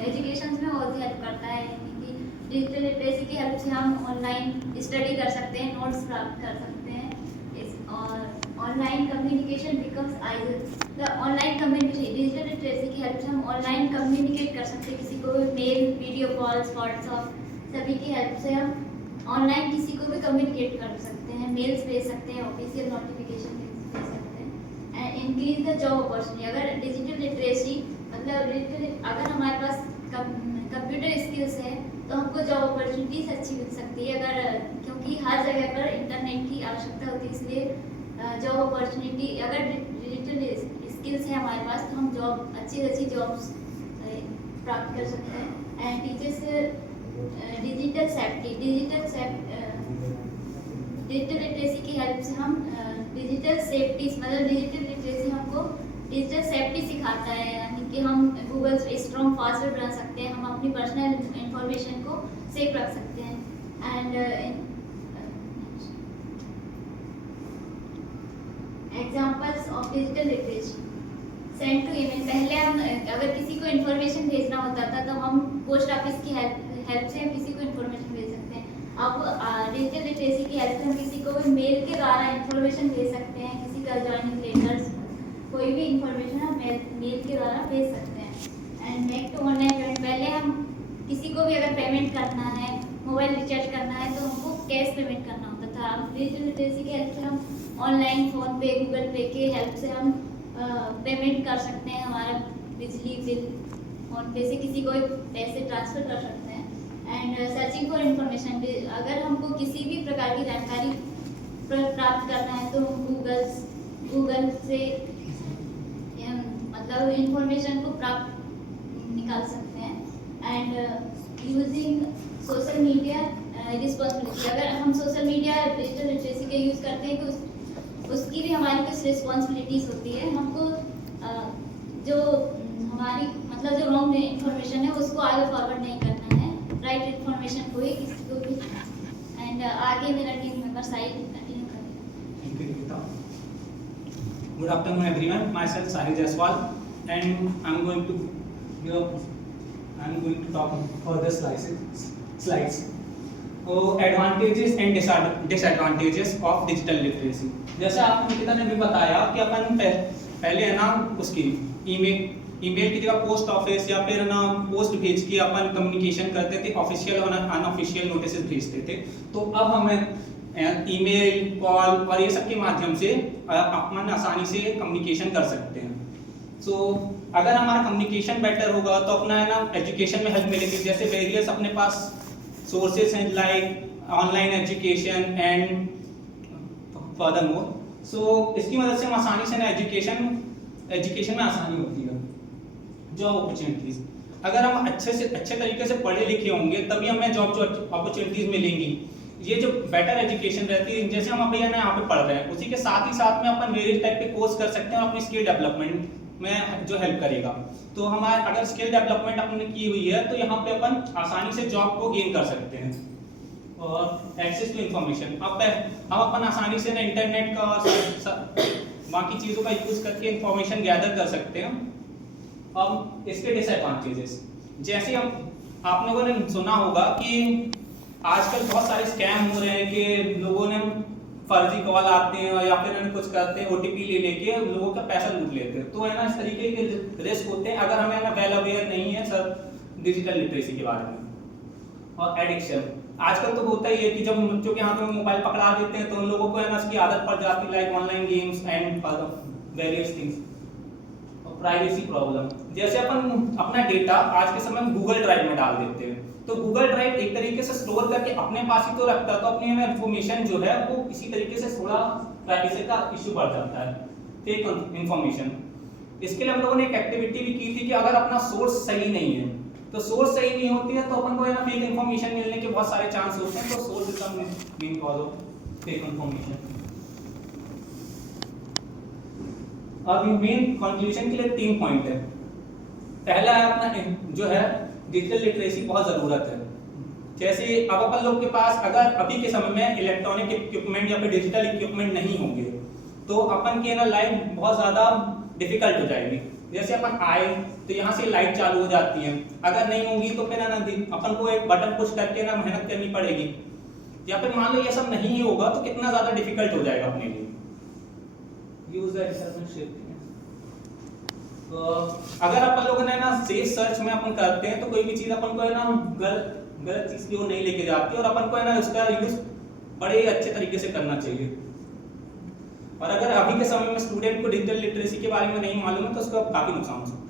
Education में बहुत help करता है। यानी कि डिजिटल लिटरेसी की हेल्प से हम ऑनलाइन स्टडी कर सकते हैं, नोट्स प्राप्त कर सकते हैं। और online communication becomes आइजर the online communication digital literacy की हेल्प से हम ऑनलाइन कम्युनिकेट कर सकते हैं, किसी को भी मेल, वीडियो कॉल्स, व्हाट्सअप सभी की हेल्प से हम ऑनलाइन किसी को भी कम्युनिकेट कर सकते हैं, मेल्स भेज सकते हैं, ऑफिशियल नोटिफिकेशन भेज सकते हैं। And increase the job opportunity. अगर डिजिटल लिटरेसी मतलब अगर हमारे पास कंप्यूटर स्किल्स है तो हमको जॉब अपॉर्चुनिटीज अच्छी मिल सकती है। अगर क्योंकि हर जगह पर इंटरनेट की आवश्यकता होती है, इसलिए जॉब अपॉर्चुनिटी अगर डिजिटल स्किल्स है हमारे पास तो हम जॉब अच्छी जॉब्स प्राप्त कर सकते हैं। And teachers digital safety digital literacy की हेल्प से हम डिजिटल सेफ्टी मतलब डिजिटल लिटरेसी हमको डिजिटल सेफ्टी सिखाता है। यानी कि हम गूगल से स्ट्रॉन्ग पासवर्ड बना सकते हैं, हम अपनी पर्सनल इंफॉर्मेशन को सेफ रख सकते हैं। And examples of digital literacy. Send to email. पहले हम अगर किसी को इन्फॉर्मेशन भेजना होता था तो हम पोस्ट ऑफिस की हेल्प से हम किसी को इन्फॉर्मेशन भेज सकते हैं। अब डिजिटल लिटरेसी की हेल्प से हम किसी को भी मेल के द्वारा इन्फॉर्मेशन भेज सकते हैं, किसी का ज्वाइनिंग लेटर्स, कोई भी इन्फॉर्मेशन हम मेल के द्वारा भेज सकते हैं। And make to online payment. पहले हम किसी को भी अगर पेमेंट करना है, मोबाइल रिचार्ज करना है तो हमको कैश पेमेंट करना होता था। अब डिजिटल लिटरेसी की हेल्प से हम ऑनलाइन फ़ोन पे, गूगल पे के हेल्प से हम पेमेंट कर सकते हैं, हमारा बिजली बिल फ़ोन पे से किसी को पैसे ट्रांसफ़र कर सकते हैं। And searching for information. अगर हमको किसी भी प्रकार की जानकारी प्राप्त करना है तो हम गूगल से मतलब इंफॉर्मेशन को प्राप्त निकाल सकते हैं। And using social media responsibility. अगर हम सोशल मीडिया डिजिटल लिटरेसी का यूज़ करते हैं तो उसकी भी हमारी कुछ रिस्पॉन्सिबिलिटीज़ होती है। हमको जो हमारी मतलब जो रॉन्ग इन्फॉर्मेशन है उसको आगे फॉरवर्ड नहीं करना है, राइट इन्फॉर्मेशन को ही किसी को भी। एंड आगे मेरा टीम मेंबर साहिल कंटिन्यू करेगा। Good afternoon everyone. Myself Sahil Jaiswal and I'm going to talk further slides. So advantages and disadvantages of digital literacy. जैसे आपको निकिता ने भी बताया कि अपन पहले है ना उसकी ईमेल की जगह पोस्ट ऑफिस या फिर ना पोस्ट भेज के अपन कम्युनिकेशन करते थे, ऑफिशियल और अनऑफिशियल नोटिस भेजते थे। तो अब हमें ईमेल, कॉल और ये सब के माध्यम से अपन आसानी से कम्युनिकेशन कर सकते हैं। सो अगर हमारा कम्युनिकेशन बेटर होगा तो अपना है ना एजुकेशन में हेल्प मिलेगी। जैसे वेरियस अपने पास सोर्सेज हैं like online education and further more. So इसकी मदद से हम आसानी से ना एजुकेशन में आसानी होती है। जॉब अपॉर्चुनिटीज़, अगर हम अच्छे तरीके से पढ़े लिखे होंगे तभी हमें जॉब अपॉर्चुनिटीज़ मिलेंगी। ये जो बेटर एजुकेशन रहती है, जैसे हम अभी यहाँ पे पढ़ रहे हैं, उसी के साथ में अपन वेरियस टाइप के कोर्स कर सकते हैं और अपनी स्किल डेवलपमेंट में जो हेल्प करेगा। तो हमारे अगर स्किल डेवलपमेंट अपने की हुई है तो यहाँ पे अपन आसानी से जॉब को गेन कर सकते हैं। और एक्सेस टू इन्फॉर्मेशन, अब हम अपन आसानी से ना इंटरनेट का बाकी चीज़ों का यूज़ करके इन्फॉर्मेशन गैदर कर सकते हैं। अब इसके डिसएडवांटेजेस, जैसे आप लोगों ने सुना होगा कि आजकल बहुत सारे स्कैम हो रहे हैं कि लोगों ने फर्जी कॉल आते हैं या फिर कुछ करते हैं, ओटीपी ले लेके लोगों का पैसा लूट लेते हैं। तो है ना इस तरीके के रिस्क होते हैं अगर हमें ना वेल अवेयर नहीं है सर डिजिटल लिटरेसी के बारे में। और एडिक्शन, आजकल तो होता ही है कि जब बच्चों के हाथ में मोबाइल पकड़ा देते हैं तो उन लोगों को है ना उसकी आदत पड़ जाती है, like online games and various things. और प्राइवेसी प्रॉब्लम, जैसे अपन अपना डेटा आज के समय में गूगल ड्राइव में डाल देते हैं, तो गूगल ड्राइव एक तरीके से स्टोर करके अपने पास ही तो रखता है, तो अपनी इंफॉर्मेशन जो है वो इसी तरीके से थोड़ा प्राइवेसी का इश्यू बढ़ जाता है, फेक इंफॉर्मेशन। इसके लिए हम लोगों ने एक एक्टिविटी भी की थी कि अगर अपना सोर्स सही नहीं है तो सोर्स सही नहीं होती है तो अपन को है ना फेक इंफॉर्मेशन मिलने के बहुत सारे चांस होते हैं। तो source is the main cause of fake information. अब मेन कंक्लूजन के लिए 3 पॉइंट है। पहला है अपना जो है डिजिटल लिटरेसी बहुत ज़रूरत है। जैसे अब अपन लोग के पास अगर अभी के समय में इलेक्ट्रॉनिक इक्विपमेंट या फिर डिजिटल इक्विपमेंट नहीं होंगे तो अपन की ना लाइफ बहुत ज़्यादा डिफिकल्ट हो जाएगी। जैसे अपन आए तो यहाँ से लाइट चालू हो जाती है, अगर नहीं होगी तो फिर ना अपन को एक बटन पुश करके ना मेहनत करनी पड़ेगी, या फिर मान लो ये सब नहीं ही होगा तो कितना ज्यादा डिफिकल्ट हो जाएगा अपने लिए। यूजर अगर अपन लोगों ने ना सेव सर्च में अपन करते हैं तो कोई भी चीज अपन को है ना गलत चीज की ओर नहीं लेके जाती, और अपन को है ना उसका यूज बड़े अच्छे तरीके से करना चाहिए। और अगर अभी के समय में स्टूडेंट को डिजिटल लिटरेसी के बारे में नहीं मालूम है तो उसका काफी नुकसान हो सकता है।